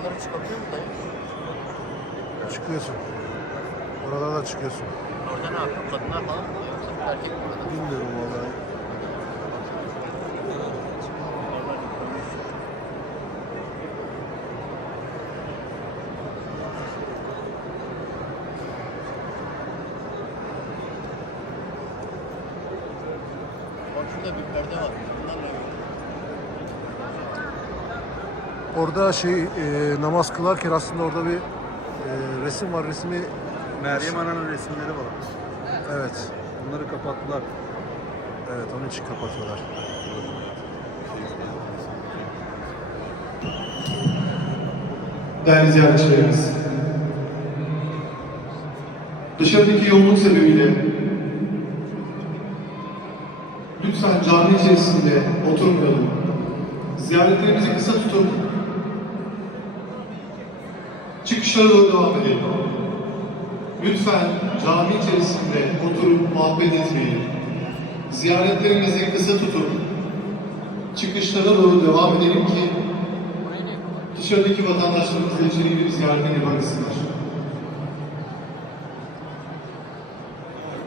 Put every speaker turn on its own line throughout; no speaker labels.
Oralara çıkabiliyor mu dayı?
Çıkıyorsun. Oralara da çıkıyorsun.
Orada ne yapıyor? Kadınlar falan mı? Yoksa erkek mi?
Bilmiyorum vallahi.
Bak şurada bir perde var. Bunlar ne?
Orada şey e, namaz kılarken aslında orada bir e, resim var. Resmi
Meryem Ana'nın resimleri var.
evet.
Bunları kapattılar.
Evet onun için kapatıyorlar.
Değerli ziyaretçilerimiz, dışarıdaki yoğunluk sebebiyle lütfen cami içerisinde oturmayalım. Ziyaretlerimizi kısa tutup çıkışlara doğru devam edelim. Lütfen cami içerisinde oturup muhabbet etmeyin. Ziyaretlerimizi kısa tutup çıkışlara doğru devam edelim ki dışarıdaki vatandaşlarımız da içeri girip ziyaretini yapabilsinler.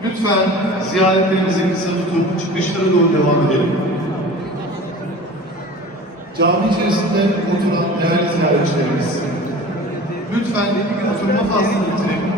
Lütfen ziyaretlerimizi kısa tutup çıkışlara doğru devam edelim. Cami içerisinde oturan değerli ziyaretçilerimiz, lütfen oturma faslını bitirip